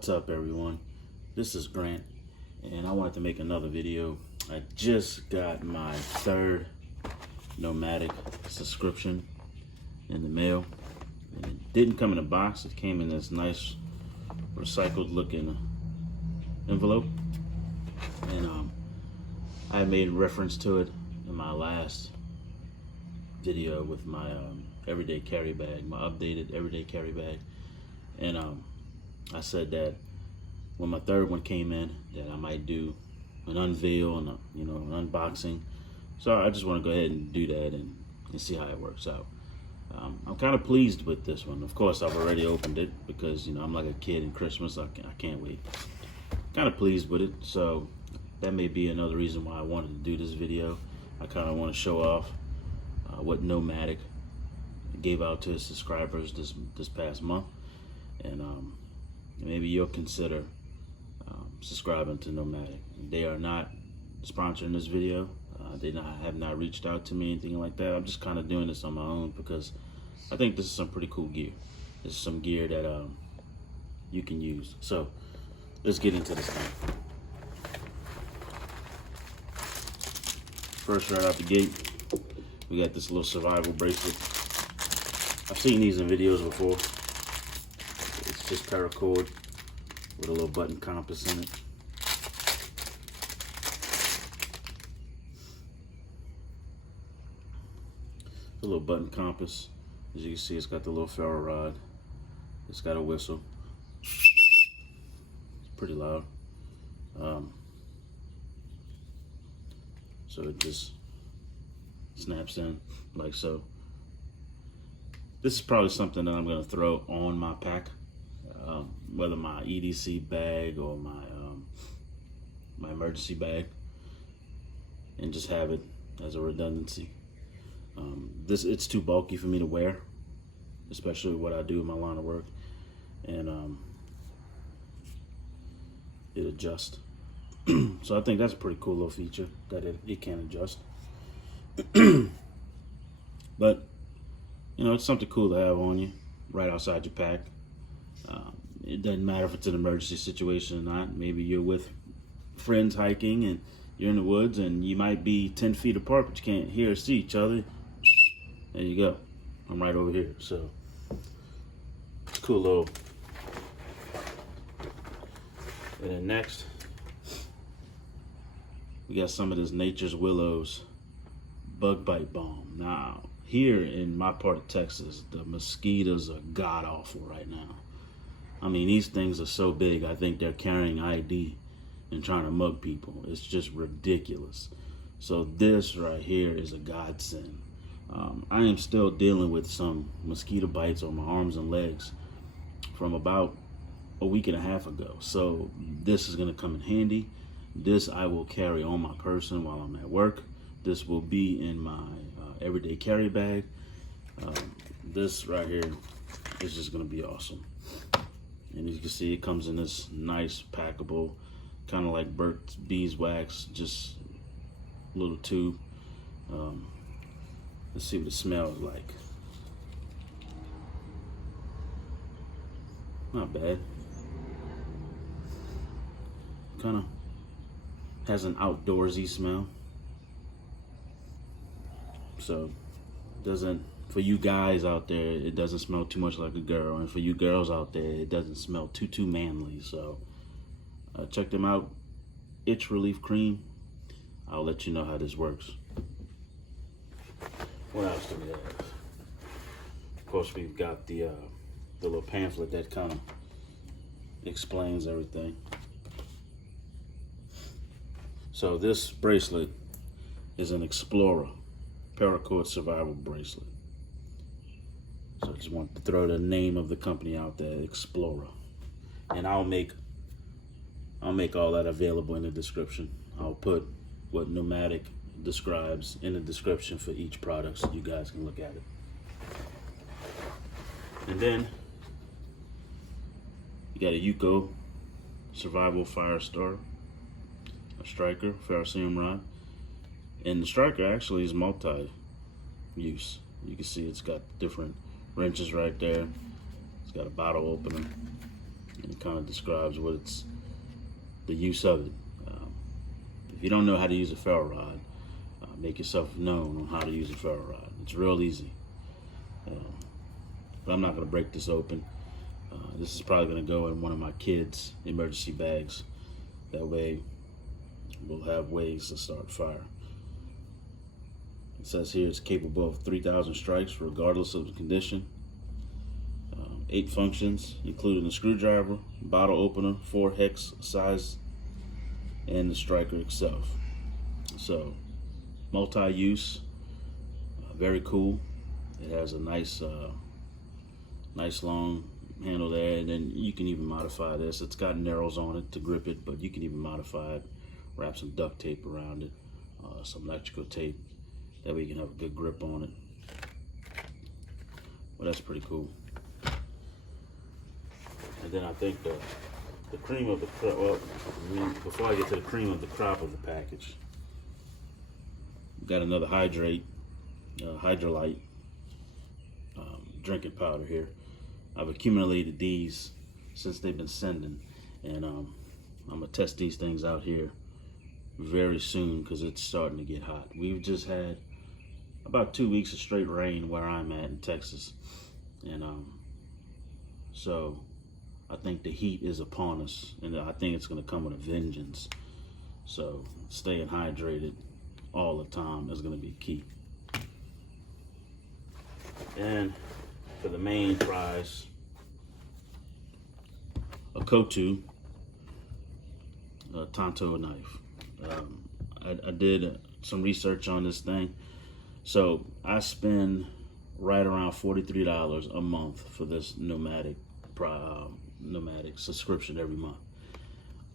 What's up, everyone? This is Grant, and I wanted to make another video. I just got my third Nomadik subscription in the mail. And it didn't come in a box. It came in this nice recycled looking envelope, and I made reference to it in my last video with my everyday carry bag, my updated everyday carry bag. And I said that when my third one came in, that I might do an unveil and an unboxing. So I just want to go ahead and do that and see how it works out. I'm kind of pleased with this one. Of course, I've already opened it because I'm like a kid in Christmas. I can't wait. Kind of pleased with it. So that may be another reason why I wanted to do this video. I kind of want to show off what Nomadik gave out to his subscribers this past month. And maybe you'll consider subscribing to Nomadik. They are not sponsoring this video. They have not reached out to me, anything like that. I'm just kind of doing this on my own because I think this is some pretty cool gear. This is some gear that you can use. So let's get into this thing. First, right out the gate, we got this little survival bracelet. I've seen these in videos before. It's just paracord with a little button compass in it. The little button compass. As you can see, it's got the little ferro rod. It's got a whistle. It's pretty loud. So it just snaps in like so. This is probably something that I'm going to throw on my pack, whether my EDC bag or my emergency bag, and just have it as a redundancy. It's too bulky for me to wear, especially what I do in my line of work, and it adjusts. So I think that's a pretty cool little feature that it can adjust. But it's something cool to have on you right outside your pack. It doesn't matter if it's an emergency situation or not. Maybe you're with friends hiking and you're in the woods and you might be 10 feet apart, but you can't hear or see each other. There you go. I'm right over here. So it's a cool little. And then next, we got some of this Nature's Willow's bug bite balm. Now, here in my part of Texas, the mosquitoes are god awful right now. I mean, these things are so big, I think they're carrying ID and trying to mug people. It's just ridiculous. So this right here is a godsend. I am still dealing with some mosquito bites on my arms and legs from about a week and a half ago. So this is gonna come in handy. This I will carry on my person while I'm at work. This will be in my everyday carry bag. This right here is just gonna be awesome. And as you can see, it comes in this nice packable, kind of like Burt's Beeswax, just a little tube. Let's see what it smells like. Not bad. Kind of has an outdoorsy smell. So doesn't, for you guys out there, it doesn't smell too much like a girl, and for you girls out there, it doesn't smell too manly. So check them out. Itch Relief Cream. I'll let you know how this works. What else do we have? Of course, we've got the little pamphlet that kind of explains everything. So this bracelet is an Exploria Paracord survival bracelet. So I just want to throw the name of the company out there, Exploria. And I'll make all that available in the description. I'll put what Nomadik describes in the description for each product so you guys can look at it. And then you got a UCO survival firestriker, ferrocerium rod. And the striker actually is multi-use. You can see it's got different wrenches right there. It's got a bottle opener. It kind of describes what it's, the use of it. If you don't know how to use a ferro rod, make yourself known on how to use a ferro rod. It's real easy. But I'm not going to break this open. This is probably going to go in one of my kids' emergency bags. That way we'll have ways to start a fire. It says here it's capable of 3,000 strikes regardless of the condition. 8 functions, including the screwdriver, bottle opener, 4 hex size, and the striker itself. So, multi-use, very cool. It has a nice long handle there, and then you can even modify this. It's got narrows on it to grip it, but you can even modify it, wrap some duct tape around it, some electrical tape. That way you can have a good grip on it. Well, that's pretty cool. And then I think the cream of the crop, well, before I get to the cream of the crop of the package, we've got another Hydralyte drinking powder here. I've accumulated these since they've been sending, and I'm gonna test these things out here very soon because it's starting to get hot. We've just had about 2 weeks of straight rain where I'm at in Texas, and so I think the heat is upon us, and I think it's going to come with a vengeance. So staying hydrated all the time is going to be key. And for the main prize, a Kotu Tanto knife. I did some research on this thing. So I spend right around $43 a month for this Nomadik subscription every month.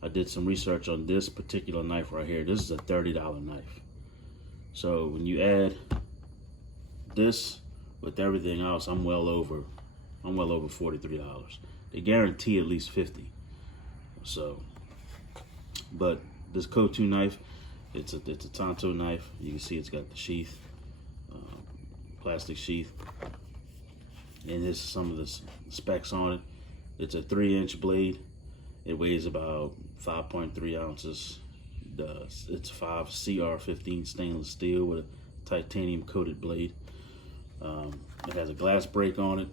I did some research on this particular knife right here. This is a $30 knife. So when you add this with everything else, I'm well over $43. They guarantee at least 50. So, but this Kotu knife, it's a Tanto knife. You can see it's got the sheath, plastic sheath, and here's some of the specs on it. It's a 3-inch blade. It weighs about 5.3 ounces. It's 5 CR15 stainless steel with a titanium coated blade. It has a glass break on it.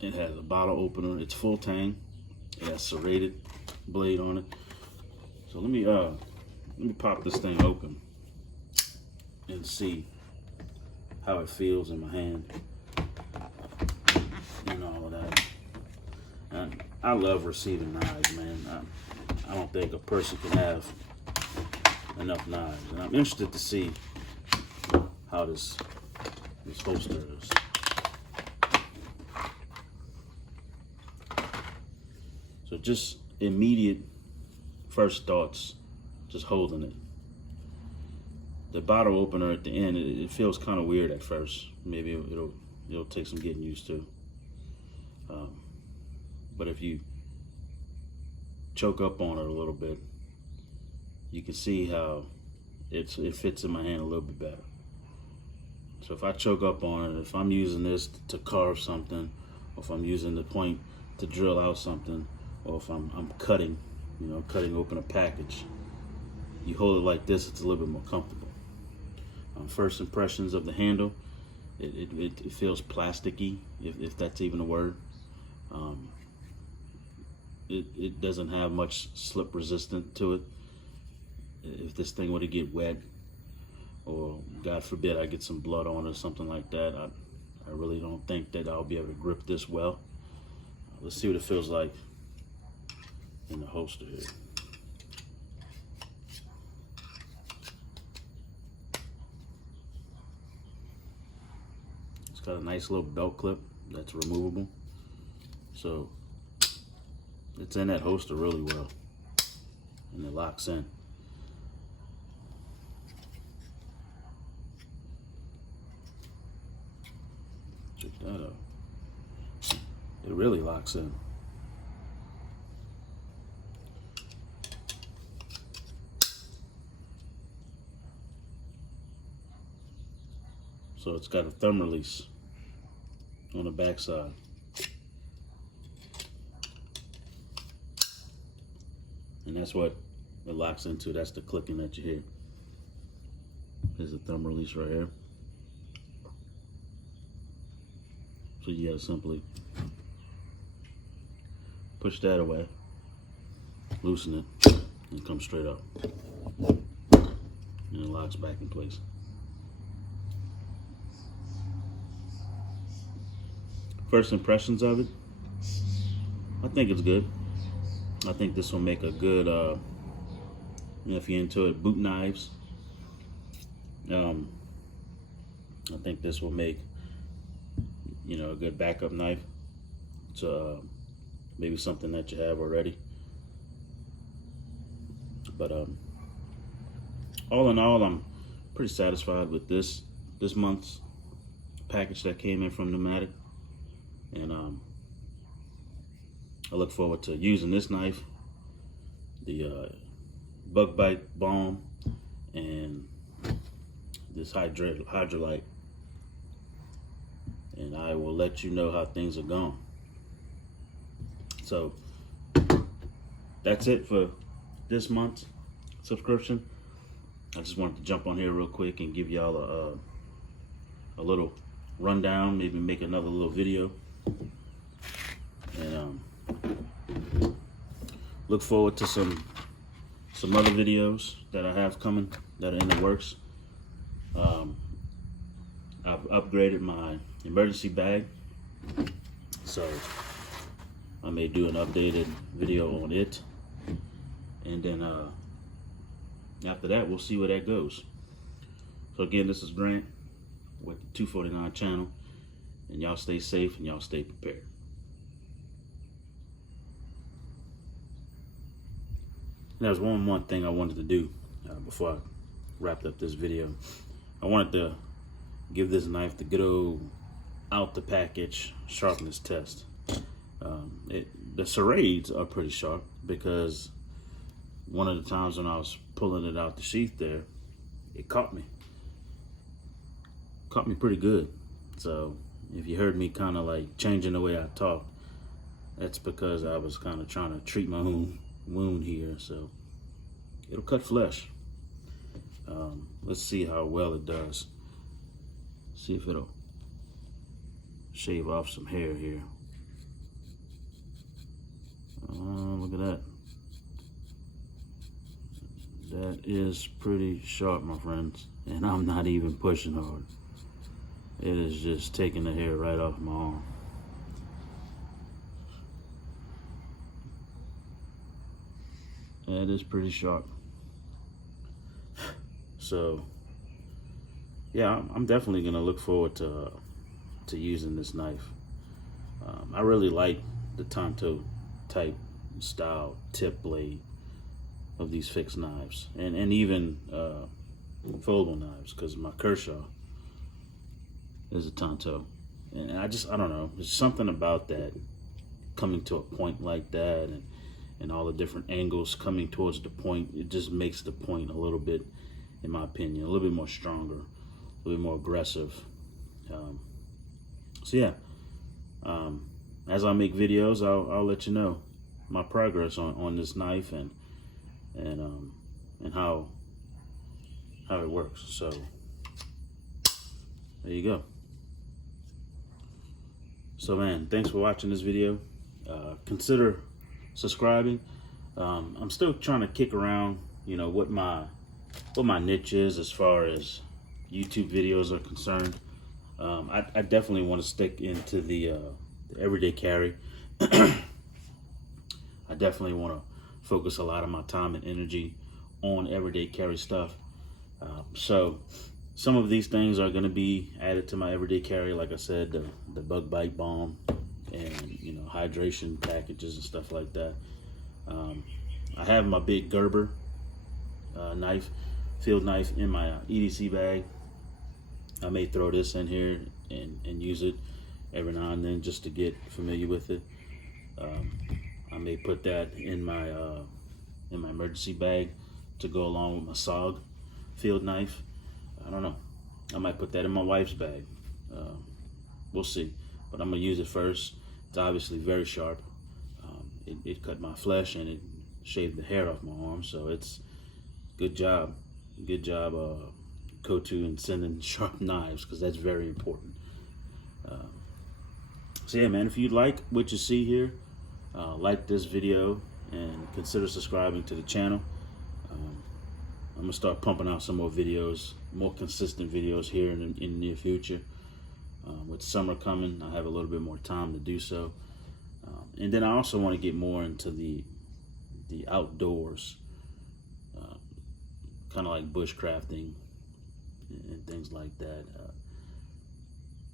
It has a bottle opener. It's full tang. It has serrated blade on it. So let me pop this thing open and see how it feels in my hand and all of that. And I love receiving knives, man. I don't think a person can have enough knives, and I'm interested to see how this holster is. So just immediate first thoughts, just holding it. The bottle opener at the end, it feels kind of weird at first. Maybe it'll take some getting used to. But if you choke up on it a little bit, you can see how it fits in my hand a little bit better. So if I choke up on it, if I'm using this to carve something, or if I'm using the point to drill out something, or if I'm cutting, cutting open a package, you hold it like this, it's a little bit more comfortable. First impressions of the handle, it feels plasticky, if that's even a word. It doesn't have much slip resistant to it. If this thing were to get wet, or God forbid I get some blood on it or something like that, I really don't think that I'll be able to grip this well. Let's see what it feels like in the holster here. It's got a nice little belt clip that's removable. So it's in that holster really well, and it locks in. Check that out. It really locks in. So it's got a thumb release on the back side. that's what it locks into. That's the clicking that you hear. There's a thumb release right here. So you gotta simply push that away, loosen it, and come straight up. And it locks back in place. First impressions of it, I think it's good. I think this will make a good, if you're into it, boot knives. I think this will make, a good backup knife. So maybe something that you have already. But all in all, I'm pretty satisfied with this month's package that came in from Nomadik. And I look forward to using this knife, the bug bite balm, and this Hydralyte. And I will let you know how things are going. So that's it for this month's subscription. I just wanted to jump on here real quick and give y'all a little rundown, maybe make another little video. And look forward to some other videos that I have coming that are in the works. I've upgraded my emergency bag, so I may do an updated video on it, and then after that we'll see where that goes. So again, this is Grant with the 249 channel, and y'all stay safe and y'all stay prepared. There's one more thing I wanted to do before I wrapped up this video. I wanted to give this knife the good old out the package sharpness test. The serrades are pretty sharp, because one of the times when I was pulling it out the sheath there, it caught me pretty good. So if you heard me kind of like changing the way I talk, that's because I was kind of trying to treat my own wound here. So it'll cut flesh. Let's see how well it does. See if it'll shave off some hair here. Look at that. That is pretty sharp, my friends, and I'm not even pushing hard. It is just taking the hair right off my arm. That is pretty sharp. So yeah, I'm definitely gonna look forward to using this knife. I really like the Tanto type style tip blade of these fixed knives, and even foldable knives, because my Kershaw is a Tanto, and I don't know, there's something about that coming to a point like that, and all the different angles coming towards the point. It just makes the point a little bit, in my opinion, a little bit more stronger, a little bit more aggressive. So yeah, as I make videos, I'll let you know my progress on this knife and how it works. So there you go. So man, thanks for watching this video. Consider subscribing. I'm still trying to kick around, what my niche is as far as YouTube videos are concerned. I definitely want to stick into the everyday carry. I definitely want to focus a lot of my time and energy on everyday carry stuff. So some of these things are going to be added to my everyday carry, like I said, the bug bite balm, and hydration packages and stuff like that. I have my big Gerber field knife in my EDC bag. I may throw this in here and use it every now and then just to get familiar with it. I may put that in my emergency bag to go along with my SOG field knife. I don't know. I might put that in my wife's bag. We'll see. But I'm gonna use it first. It's obviously very sharp. It cut my flesh, and shave the hair off my arm. So it's good job go-to and sending sharp knives, because that's very important. So yeah, man, if you like what you see here, like this video and consider subscribing to the channel. I'm gonna start pumping out some more videos, more consistent videos here in the near future. With summer coming, I have a little bit more time to do so. And then I also want to get more into the outdoors, kind of like bushcrafting and things like that.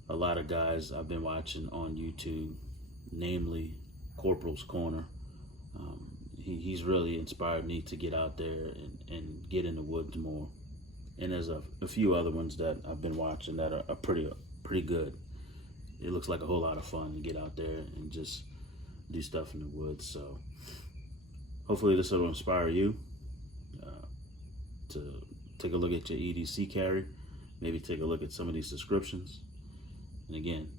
A lot of guys I've been watching on YouTube, namely Corporal's Corner, he's really inspired me to get out there and get in the woods more. And there's a few other ones that I've been watching that are pretty good. It looks like a whole lot of fun to get out there and just do stuff in the woods. So hopefully this will inspire you to take a look at your EDC carry, maybe take a look at some of these subscriptions. And again,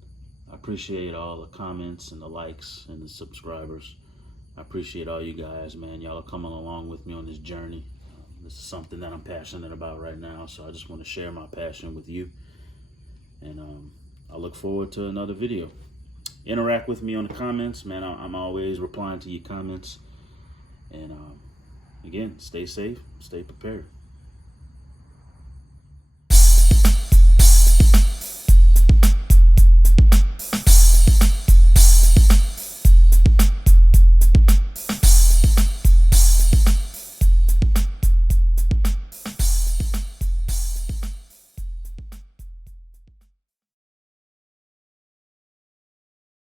I appreciate all the comments and the likes and the subscribers. I appreciate all you guys, man. Y'all are coming along with me on this journey. This is something that I'm passionate about right now, so I just want to share my passion with you. And I look forward to another video. Interact with me on the comments, man. I'm always replying to your comments. And again, stay safe, stay prepared.